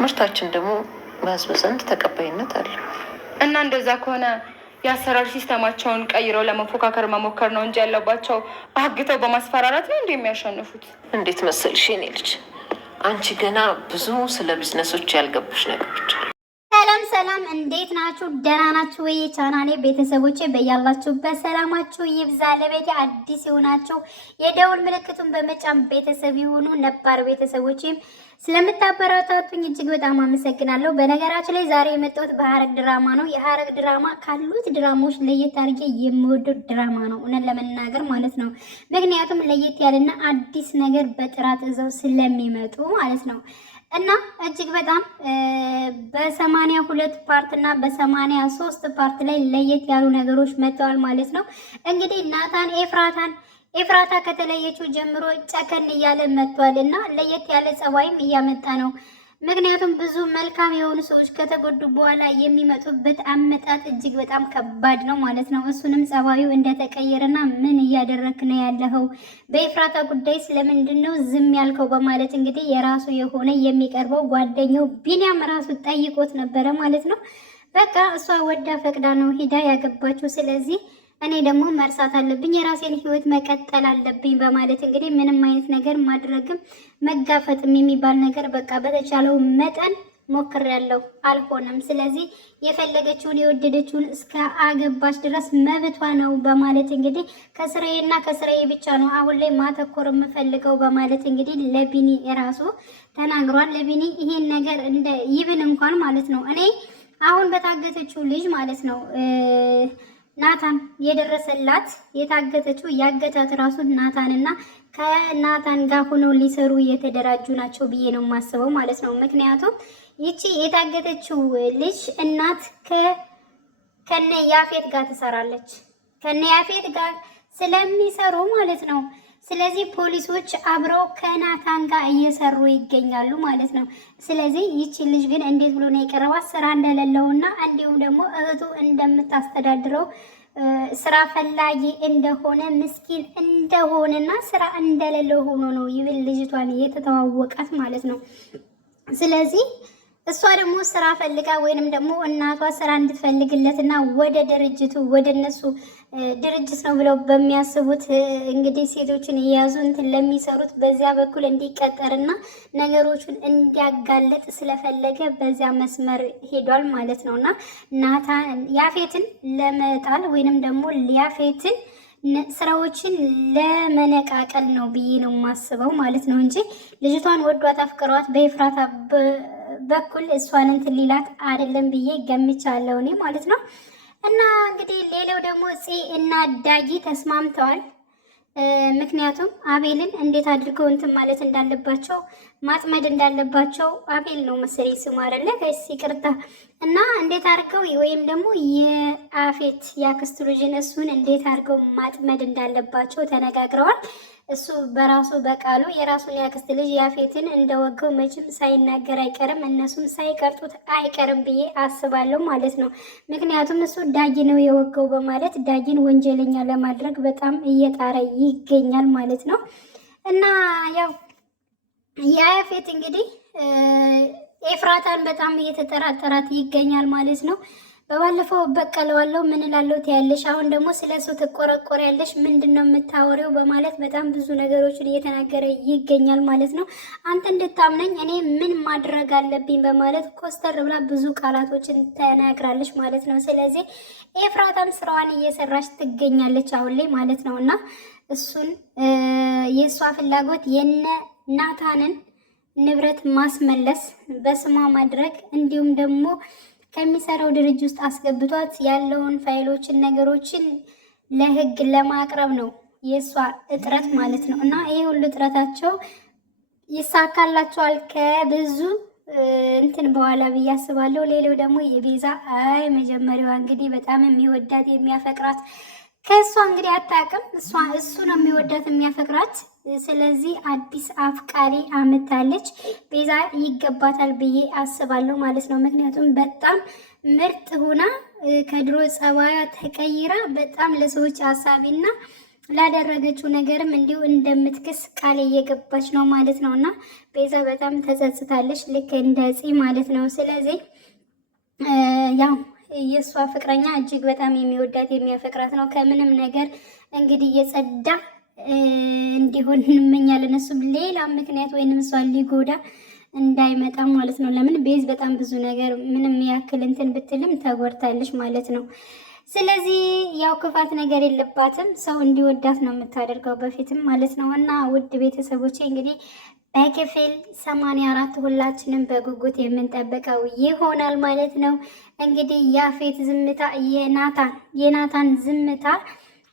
ምርታችን ደግሞ በህዝብ ዘንድ ተቀባይነት አለው እና እንደዛ ከሆነ የአሰራር ሲስተማቸውን ቀይረው ለመፎካከር መሞከር ነው እንጂ ያለባቸው አግተው በማስፈራራት ነው እንዴ የሚያሸንፉት? እንዴት መሰልሽ የኔ ልጅ፣ አንቺ ገና ብዙ ስለ ቢዝነሶች ያልገቡሽ ነገሮች አሉ። ሰላም እንዴት ናችሁ? ደህና ናችሁ ወይ? ቻናሌ ቤተሰቦቼ በያላችሁበት ሰላማችሁ ይብዛ። ለቤቴ አዲስ የሆናችሁ የደውል ምልክቱን በመጫን ቤተሰብ ይሁኑ። ነባር ቤተሰቦቼም ስለምታበረታቱኝ እጅግ በጣም አመሰግናለሁ። በነገራችን ላይ ዛሬ የመጣሁት በሐረግ ድራማ ነው። የሐረግ ድራማ ካሉት ድራማዎች ለየት አድርጌ የምወደው ድራማ ነው፣ እውነት ለመናገር ማለት ነው። ምክንያቱም ለየት ያለና አዲስ ነገር በጥራት እዛው ስለሚመጡ ማለት ነው። እና እጅግ በጣም በ82 ፓርት እና በ83 ፓርት ላይ ለየት ያሉ ነገሮች መጥተዋል ማለት ነው። እንግዲህ ናታን ኤፍራታ ከተለየችው ጀምሮ ጨከን እያለ መጥቷል እና ለየት ያለ ጸባይም እያመጣ ነው። ምክንያቱም ብዙ መልካም የሆኑ ሰዎች ከተጎዱ በኋላ የሚመጡበት አመጣጥ እጅግ በጣም ከባድ ነው ማለት ነው። እሱንም ጸባዩ እንደተቀየረና ምን እያደረክ ነው ያለኸው፣ በኤፍራታ ጉዳይ ስለምንድን ነው ዝም ያልከው በማለት እንግዲህ የራሱ የሆነ የሚቀርበው ጓደኛው ቢኒያም ራሱ ጠይቆት ነበረ ማለት ነው። በቃ እሷ ወዳ ፈቅዳ ነው ሂዳ ያገባችው፣ ስለዚህ እኔ ደግሞ መርሳት አለብኝ፣ የራሴን ህይወት መቀጠል አለብኝ በማለት እንግዲህ ምንም አይነት ነገር ማድረግም መጋፈጥም የሚባል ነገር በቃ በተቻለው መጠን ሞክሬያለሁ፣ አልሆነም። ስለዚህ የፈለገችውን የወደደችውን እስከ አገባች ድረስ መብቷ ነው በማለት እንግዲህ ከስራዬና ከስራዬ ብቻ ነው አሁን ላይ ማተኮር የምፈልገው በማለት እንግዲህ ለቢኒ ራሱ ተናግሯል። ለቢኒ ይሄን ነገር እንደ ይብን እንኳን ማለት ነው እኔ አሁን በታገተችው ልጅ ማለት ነው ናታን የደረሰላት የታገተችው ያገታት ራሱ ናታንና ከናታን ጋር ሆነው ሊሰሩ የተደራጁ ናቸው ብዬ ነው የማስበው ማለት ነው። ምክንያቱም ይቺ የታገተችው ልጅ እናት ከነ ያፌት ጋር ትሰራለች፣ ከነ ያፌት ጋር ስለሚሰሩ ማለት ነው። ስለዚህ ፖሊሶች አብረው ከናታን ጋር እየሰሩ ይገኛሉ ማለት ነው። ስለዚህ ይቺ ልጅ ግን እንዴት ብሎ ነው የቀረባት? ስራ እንደሌለውና እንዲሁም ደግሞ እህቱ እንደምታስተዳድረው ስራ ፈላጊ እንደሆነ ምስኪን እንደሆነና ስራ እንደሌለው ሆኖ ነው ይብል ልጅቷን የተተዋወቃት ማለት ነው። ስለዚህ እሷ ደግሞ ስራ ፈልጋ ወይንም ደግሞ እናቷ ስራ እንድትፈልግለትና ወደ ድርጅቱ ወደ እነሱ ድርጅት ነው ብለው በሚያስቡት እንግዲህ ሴቶችን እየያዙ እንትን ለሚሰሩት በዚያ በኩል እንዲቀጠርና ነገሮችን እንዲያጋለጥ ስለፈለገ በዚያ መስመር ሄዷል ማለት ነውና ናታን ያፌትን ለመጣል ወይንም ደግሞ ያፌትን ስራዎችን ለመነቃቀል ነው ብዬ ነው የማስበው ማለት ነው እንጂ ልጅቷን ወዷት አፍቅሯት በኤፍራታ በኩል እሷን እንትን ሊላት አይደለም ብዬ ገምቻለሁ እኔ ማለት ነው። እና እንግዲህ ሌላው ደግሞ ፂ እና ዳጊ ተስማምተዋል። ምክንያቱም አቤልን እንዴት አድርገው እንትን ማለት እንዳለባቸው ማጥመድ እንዳለባቸው አቤል ነው መሰለኝ ስሙ አይደለ ጋይስ ይቅርታ። እና እንዴት አድርገው ወይም ደግሞ የአፌት ያክስቱ ልጅን እሱን እንዴት አድርገው ማጥመድ እንዳለባቸው ተነጋግረዋል። እሱ በራሱ በቃሉ የራሱን ያክስት ልጅ ያፌትን እንደወገው መቼም ሳይናገር አይቀርም፣ እነሱም ሳይቀርጡት አይቀርም ብዬ አስባለሁ ማለት ነው። ምክንያቱም እሱ ዳጊ ነው የወገው በማለት ዳጊን ወንጀለኛ ለማድረግ በጣም እየጣረ ይገኛል ማለት ነው። እና ያው ያፌት እንግዲህ ኤፍራታን በጣም እየተጠራጠራት ይገኛል ማለት ነው። በባለፈው በቀለዋለሁ ምን እላለሁ ትያለሽ፣ አሁን ደግሞ ስለሱ ትቆረቆር ያለሽ ምንድነው የምታወሪው በማለት በጣም ብዙ ነገሮችን እየተናገረ ይገኛል ማለት ነው። አንተ እንድታምነኝ እኔ ምን ማድረግ አለብኝ በማለት ኮስተር ብላ ብዙ ቃላቶችን ተናግራለች ማለት ነው። ስለዚህ ኤፍራታም ስራዋን እየሰራች ትገኛለች አሁን ላይ ማለት ነው። እና እሱን የእሷ ፍላጎት የነ ናታንን ንብረት ማስመለስ በስሟ ማድረግ እንዲሁም ደግሞ ከሚሰራው ድርጅት ውስጥ አስገብቷት ያለውን ፋይሎችን ነገሮችን ለህግ ለማቅረብ ነው የሷ እጥረት ማለት ነው። እና ይሄ ሁሉ እጥረታቸው ይሳካላቸዋል ከብዙ እንትን በኋላ ብዬ አስባለሁ። ሌላው ደግሞ የቤዛ መጀመሪያዋ እንግዲህ በጣም የሚወዳት የሚያፈቅራት ከሷ እንግዲህ አታውቅም፣ እሱ ነው የሚወዳት የሚያፈቅራት። ስለዚህ አዲስ አፍቃሪ አመጣለች። ቤዛ ይገባታል ብዬ አስባለሁ ማለት ነው። ምክንያቱም በጣም ምርጥ ሆና ከድሮ ጸባያ ተቀይራ በጣም ለሰዎች አሳቢና ላደረገችው ነገርም እንዲሁ እንደምትክስ ቃል እየገባች ነው ማለት ነው። እና ቤዛ በጣም ተጸጽታለች፣ ልክ እንደ ፂ ማለት ነው። ስለዚህ ያው የእሷ ፍቅረኛ እጅግ በጣም የሚወዳት የሚያፈቅራት ነው። ከምንም ነገር እንግዲህ እየጸዳ እንዲሆን እንመኛለን። እሱም ሌላ ምክንያት ወይንም እሷን ሊጎዳ እንዳይመጣ ማለት ነው። ለምን ቤዝ በጣም ብዙ ነገር ምንም ያክል እንትን ብትልም ተጎድታለች ማለት ነው። ስለዚህ ያው ክፋት ነገር የለባትም፣ ሰው እንዲወዳት ነው የምታደርገው በፊትም ማለት ነው። እና ውድ ቤተሰቦቼ እንግዲህ በክፍል 84 ሁላችንም በጉጉት የምንጠብቀው ይሆናል ማለት ነው። እንግዲህ ያፌት ዝምታ የናታን ዝምታ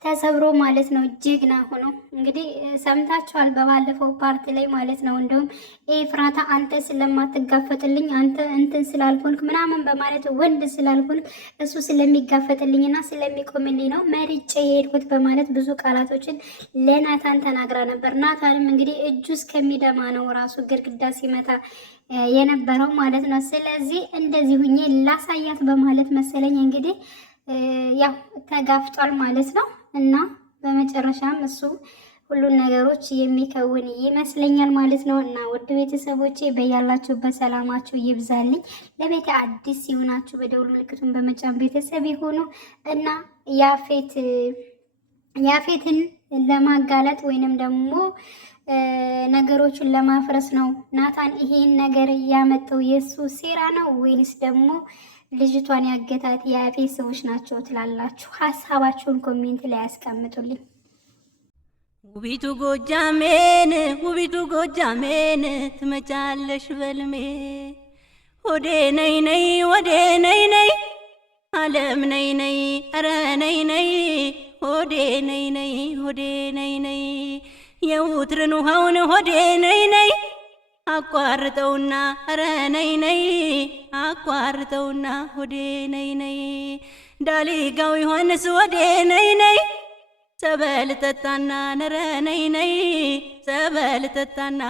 ተሰብሮ ማለት ነው። ጀግና ሆኖ እንግዲህ ሰምታችኋል በባለፈው ፓርት ላይ ማለት ነው። እንደውም ኤፍራታ አንተ ስለማትጋፈጥልኝ አንተ እንትን ስላልሆንክ ምናምን በማለት ወንድ ስላልሆንክ እሱ ስለሚጋፈጥልኝና ስለሚቆምልኝ ነው መርጬ የሄድኩት በማለት ብዙ ቃላቶችን ለናታን ተናግራ ነበር። ናታንም እንግዲህ እጁ እስከሚደማ ነው ራሱ ግድግዳ ሲመታ የነበረው ማለት ነው። ስለዚህ እንደዚህ ሁኜ ላሳያት በማለት መሰለኝ እንግዲህ ያው ተጋፍጧል ማለት ነው። እና በመጨረሻም እሱ ሁሉን ነገሮች የሚከውን ይመስለኛል ማለት ነው። እና ውድ ቤተሰቦቼ በያላችሁበት ሰላማችሁ ይብዛልኝ። ለቤት አዲስ ሲሆናችሁ በደውል ምልክቱን በመጫን ቤተሰብ ይሁኑ። እና ያፌትን ለማጋለጥ ወይንም ደግሞ ነገሮችን ለማፍረስ ነው ናታን ይሄን ነገር ያመጣው የሱ ሴራ ነው ወይስ ደግሞ ልጅቷን ያገታት የያፌት ሰዎች ናቸው ትላላችሁ? ሀሳባችሁን ኮሜንት ላይ ያስቀምጡልኝ። ውቢቱ ጎጃሜን ትመጫለሽ በልሜ ሆዴ ነይ ነይ ወዴ ነይ ነይ ዓለም ነይ ነይ ኧረ ነይ ነይ ሆዴ ነይ ነይ ሆዴ ነይ ነይ የውትርን ውሃውን ሆዴ ነይ ነይ አቋርጠውና ኧረ ነይ ነይ አቋርጠውና ሆዴ ነይ ነይ ዳሊጋው ዮሐንስ ወዴ ነይ ነይ ጸበል ጠጣና ኧረ ነይ ነይ ጸበል ጠጣና